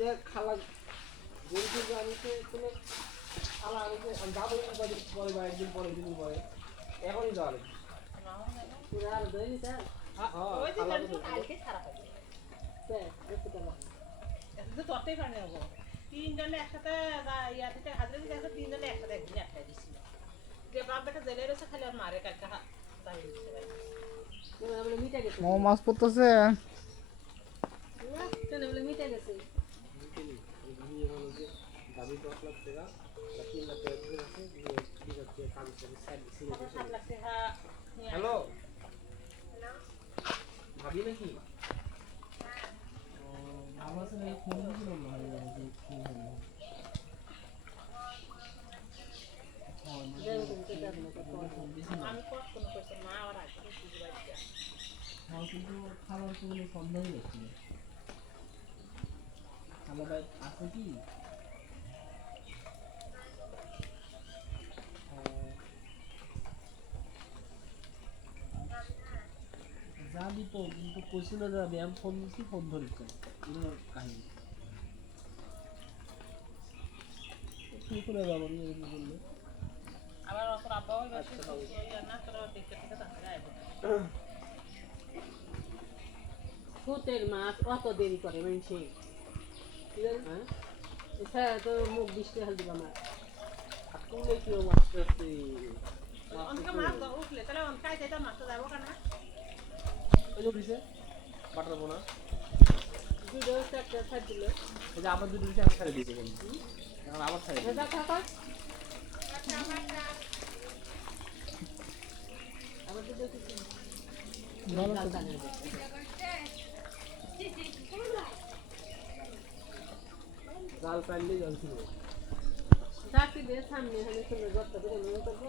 যে খালা গরু আনিতে তুমি খালা আনিতে আমি যাবো পরে বা একদিন পরে দুদিন পরে এখনই যাওয়া লাগবে আর দইনি স্যার ওই যে কালকে খারাপ হবে স্যার দেখতে পাবো এটা তো ততই কারণে হবো তিনজনে একসাথে ইয়া থেকে হাজরে দিতে একসাথে তিনজনে একসাথে একদিন আটকাই দিচ্ছিল যে বাপ বেটা জেলে রয়েছে খালি আর মারে কালকে দাঁড়িয়ে দিচ্ছে মাছ পড়তেছে মিটে গেছে দাবি 10 লাখ টাকা 3 লাখ টাকা দিয়ে আছে দিয়ে কাগজ করে সাইড দিয়ে 7 লাখ টাকা হ্যালো ভাবি নাকি ভালো আছে না ফোন দিছিল না যে কি হলো আমি কষ্ট করতে মা আর আজকে কিছু বাইতে হ্যাঁ কিন্তু খাবার তো কোনো সন্দেহই হচ্ছে খাবার ভাই আছে কি যাবি তো কিন্তু কইছিল যাবি আমি ফোন দিচ্ছি ফোন ধরিস এগুলো কাহিনী কি করে যাবো আমি বললে আবার ওর আব্বাও বেশি না তোর দেখতে থেকে তাহলে আইবো ফুটের মাছ অত দেরি করে মানুষে হ্যাঁ এটা তো মুখ বৃষ্টি হাল দিবা মাছ আর তুলে কি মাছ করতে অনেকে মাছ উঠলে তাহলে অনকাই যেটা মাছটা যাবো কেন ওই যে দিছে বাটার বোনা দুটো একটা ছাড় দিল এই যে আবার দুটো দিছে আমি ছাড়ে দিয়েছি এখন আবার ছাড়ে এটা থাকা আবার দুটো কিছু ভালো জাল পাইলে জল ছিল চাকরি দিয়ে সামনে হলে তুমি গর্ত করে মনে করবো